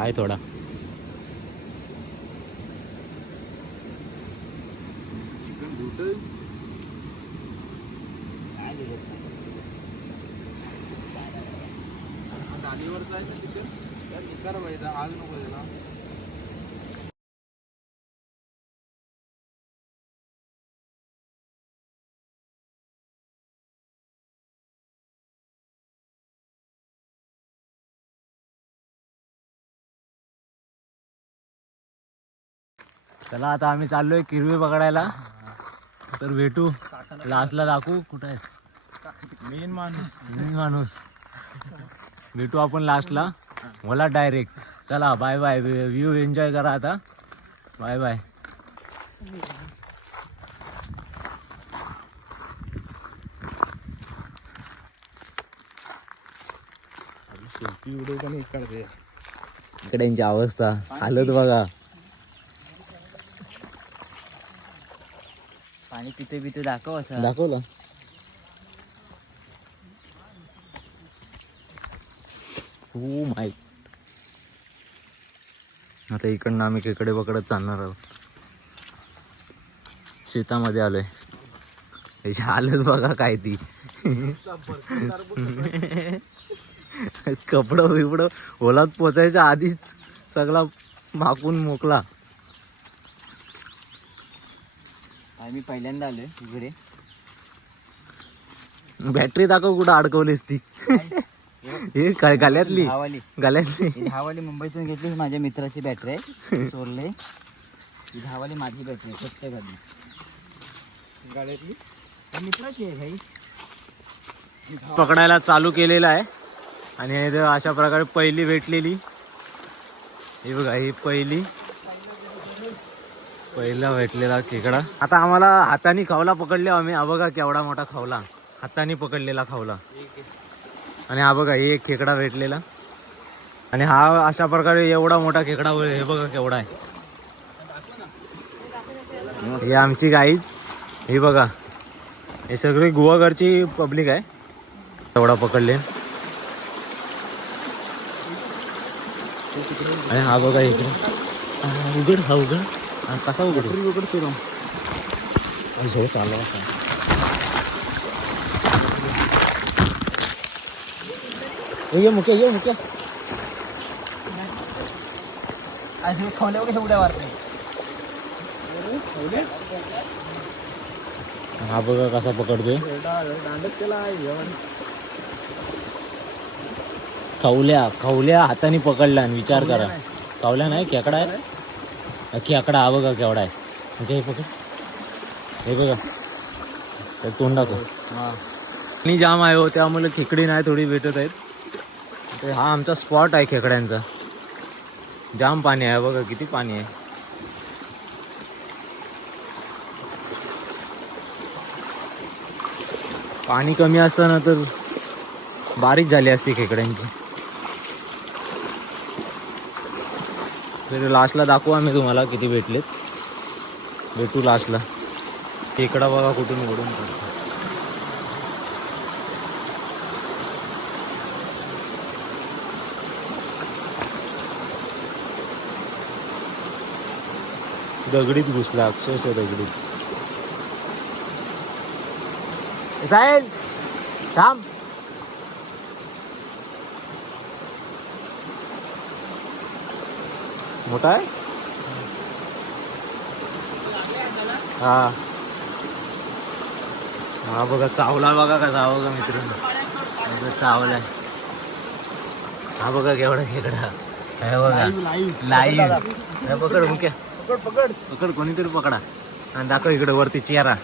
आहे थोडा. चला आता आम्ही चाललोय किरवे पकडायला. तर भेटू लास्टला. दाखवू कुठं आहे मेन माणूस. भेटू आपण लास्टला. मला डायरेक्ट. चला बाय बाय. व्ह्यू एन्जॉय करा आता. Bye bye. इकड्यांची अवस्था हालत बघा. पाणी पिते पिते दाखव. असं दाखवलं. हो माय. आता इकडनं आम्ही खेकडे पकडत चालणार आहोत. शेतामध्ये आलोय. त्याची हालत बघा काय ती. कपडं बिपडं ओलात पोचायच्या आधीच सगळा माकून मोकला. मी पहिल्यांदा आलोय इकडे. बॅटरी दाखव कुठं अडकवलीस ती. हे काय गल्यातली. गल्यातली 10 वाली मुंबईतून घेतली. माझ्या मित्राची बॅटरी आहे. चोरले. 10 वाली माझी बॅटरी आहे. स्वस्त गाड्यातली मित्राची आहे भाई. पकडायला चालू केलेला आहे. आणि अशा प्रकारे पहिली भेटलेली. ही बघा ही पहिला भेटलेला खेकडा. आता आम्हाला हाताने खावला पकडले आम्ही. हा बघा केवढा मोठा खावला. हाताने पकडलेला खावला. आणि हा बघा हे एक खेकडा भेटलेला. आणि हा अशा प्रकारे एवढा मोठा खेकडा. हे बघा केवढा आहे. हे आमची गाईच. हे बघा हे सगळी गोवाघरची पब्लिक आहे. एवढा पकडले. आणि हा बघा इकडे उघड. हा उघड. कसा उघडतो झो चालला. ये मुक्या खोल्यावर एवढ्या वाटते. हा बघा कसा पकडतोय. खवल्या हाताने पकडला. आणि विचार करा. खवल्या नाही खेकडा आहे. खेकडा हा बघा केवढा आहे. म्हणजे हे पकड. हे बघा तोंड दाखव. पाणी जाम आहे हो. त्यामुळे खेकडी नाही थोडी भेटत आहेत. तर हा आमचा स्पॉट आहे खेकड्यांचा. जाम पाणी आहे बघा. किती पाणी आहे. पाणी कमी असताना तर बारीक झाली असती खेकड्यांची. तर लास्टला दाखवू आम्ही तुम्हाला किती भेटलेत. भेटू लास्टला. खेकडा बघा कुठून ओढून काढतो. दगडीत घुसला. अक्षरशः दगडीत. साहेब थांब. मोठा आहे. हा हा बघा चावला बघा कसा. हा बघा मित्रांनो चावलाय. हा बघा केवढा खेकडा. हे बघा लाईव्ह. पकड मुक्या. पकड कोणीतरी पकडा. आणि दाखव इकडे वरती चेहरा.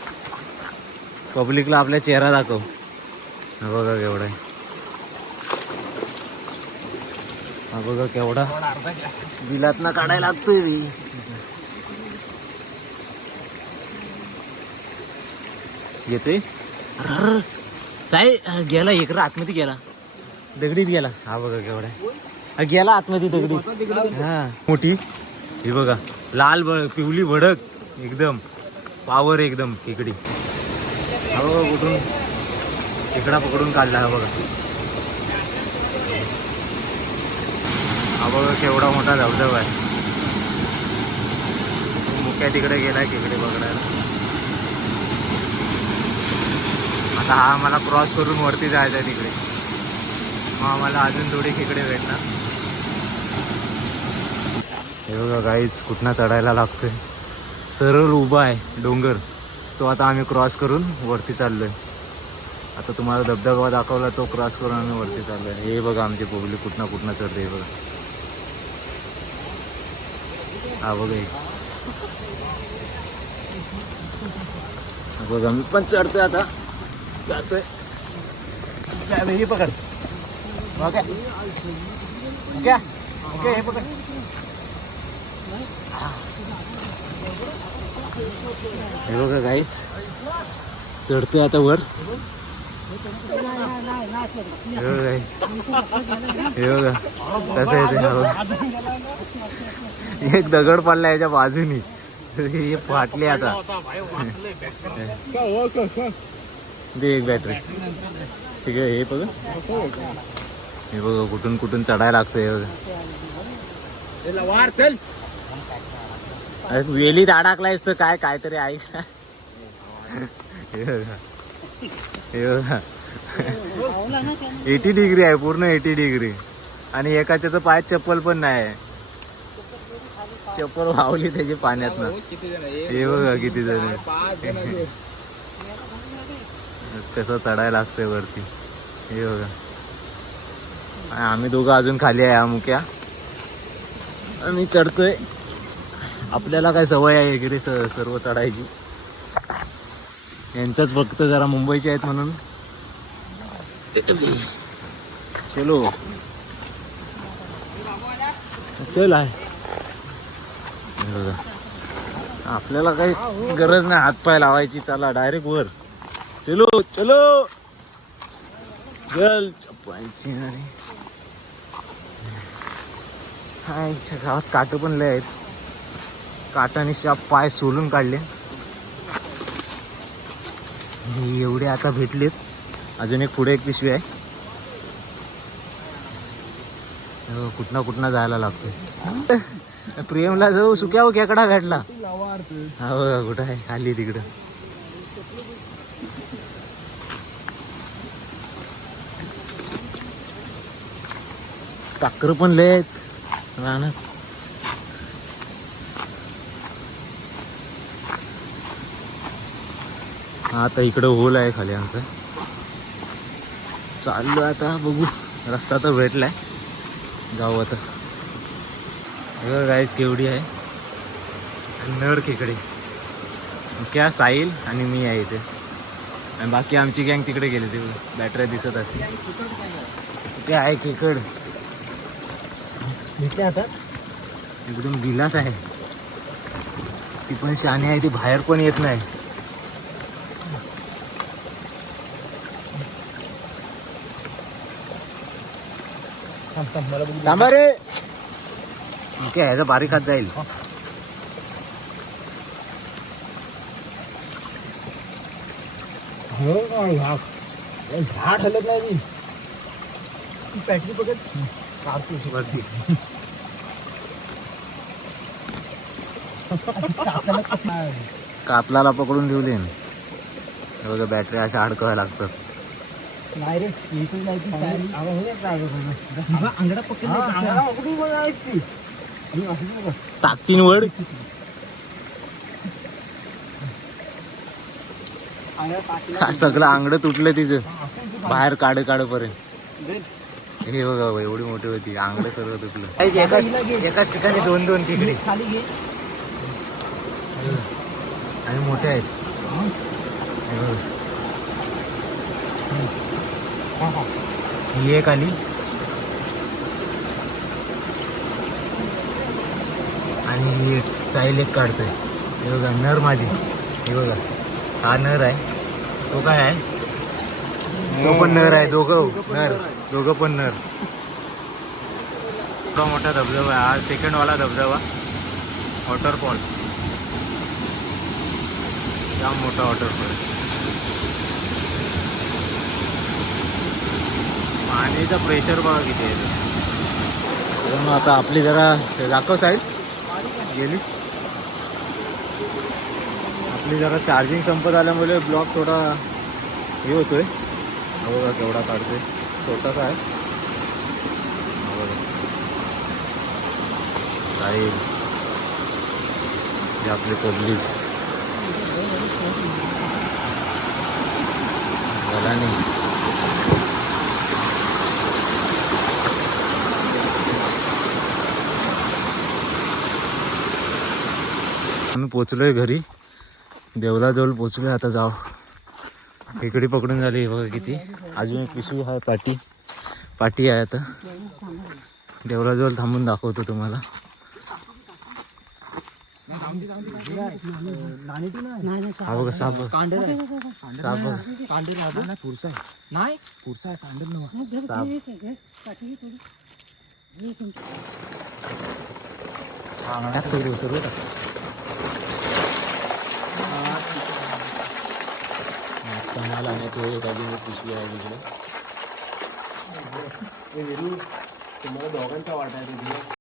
पब्लिकला आपल्या चेहरा दाखव. हा बघा केवढा आहे. हा बघा केवढा. बिलातनं काढायला लागतोय मी. येतोय. काय गेला इकडं आतमध्ये गेला. दगडीत गेला. हा बघा केवढा गेला आतमध्ये दगडीत. हा मोठी. ही बघा लाल पिवली भडक एकदम. पावर एकदम खेकडी. हा बघा कुठून खेकडा पकडून काढला. हा बघा हा बघा केवढा मोठा धबधबा आहे. मुक्या तिकडे गेलाय तिकडे बघायला. आता हा आम्हाला क्रॉस करून वरती जायचं आहे तिकडे. मग आम्हाला अजून थोडी तिकडे भेटणार. हे बघा गाईच कुठनं चढायला लागतोय. सरळ उभा आहे डोंगर, तो आता आम्ही क्रॉस करून वरती चाललोय. आता तुम्हाला धबधबा दाखवला तो क्रॉस करून आम्ही वरती चाललोय. हे बघा आमची पब्लिक कुठनं चढते. हे बघा हा बघा बघा मी पण चढतोय आता जातोय. हे पकड ओके ओके ओके हे पकड. हे बघा गाईस चढतोय आता वर. हे बघा कसं आहे ते. एक दगड पडला याच्या बाजूनी, हे फाटले आता. दे एक बॅटरी. ठीक आहे. हे बघा हे बघा कुठून कुठून चढायला लागतंय. हे बघा वेलीत अडकलायस तर काय काहीतरी ऐक. हे बघा हे बघा 80 डिग्री आहे पूर्ण 80 डिग्री. आणि एकाच्या तर पायात चप्पल पण नाही आहे. चप्पल वावली त्याची पाण्यात ना. हे बघा किती जण कसं चढायला लागतंय वरती. हे बघा आम्ही दोघं अजून खाली आहे. हा मुक्या आम्ही चढतोय. आपल्याला काय सवय आहे इकडे सर्व चढायची. यांचाच फक्त जरा मुंबईचे आहेत म्हणून. चलो चल आहे. आपल्याला काही गरज नाही हातपाय लावायची. चला डायरेक्ट वर. चलो चलो चल. चप्पायची हायच्या गावात काट पण लय आहेत. काटाने शाप पाय सोलून काढले. एवढे आता भेटलेत. अजून एक पुढे एक पिशवी आहे. कुठनं जायला लागतोय. प्रेमला जाऊ सुक्या खेकडा भेटला. हा बघा कुठं आहे खाली तिकडं. टाकर पण लय आहेत रानात. आता इकडं होल आहे खाली आमचं. चाललो आता बघू. रस्ता तर भेटलाय जाऊ आता. गाईस केवढी आहे नर खेकडे. क्या साहिल आणि मी आहे इथे. आणि बाकी आमची गँग तिकडे गेली. ते बॅटऱ्या दिसत असते. ते आहे खेकड भेटले आता. एकदम गिलास आहे. ती पण शानी आहे. ती बाहेर पण येत नाही. थांबा रे. काय ह्याचा बारीक हात जाईल. झाड हलत नाही. बॅटरी बघत वरती. कातलाला पकडून ठेवले. बघा बॅटरी अशा अडकवायला लागतात. ताकतीन वड. सगळं अंगड तुटलं तिचं बाहेर काढेपर्यंत. हे बघा एवढी मोठी होती. अंगड सर्व तुटलं. एकाच ठिकाणी 2-2 तिकडे आणि मोठे आहेत. ही एक आली. आणि ही एक साईल एक काढतोय. हे बघा नर माझी. हे बघा हा नर आहे. तो काय आहे. तो पण नर आहे. दोघं पण नर. एवढा मोठा धबधबा आहे. हा सेकंड वाला धबधबा वॉटरफॉल. जाम मोठा वॉटरफॉल. पाणीचं प्रेशर बघा किती आहे. मित्रांनो आता आपली जरा दाखव साईड गेली. आपली जरा चार्जिंग संपत आल्यामुळे ब्लॉग थोडा हे होतोय. बघा केवढा काढतोय, छोटासा आहे. काही जे आपले पब्लिक झाला नाही. आम्ही पोचलोय घरी, देवलाजवळ पोचलोय. आता जाऊ. इकडे पकडून झाली बघा किती. अजून एक पिशवी आहे, पाटी आहे. आता देवलाजवळ थांबून दाखवतो तुम्हाला. हा बघा साप, साप पुरसा नाही, पुरसा आहे कांडल नव्हा. सगळं माल आणण्याची अजून एक पिशवी आहे तिकडे. तुम्हाला दोघांचा वाटा आहे.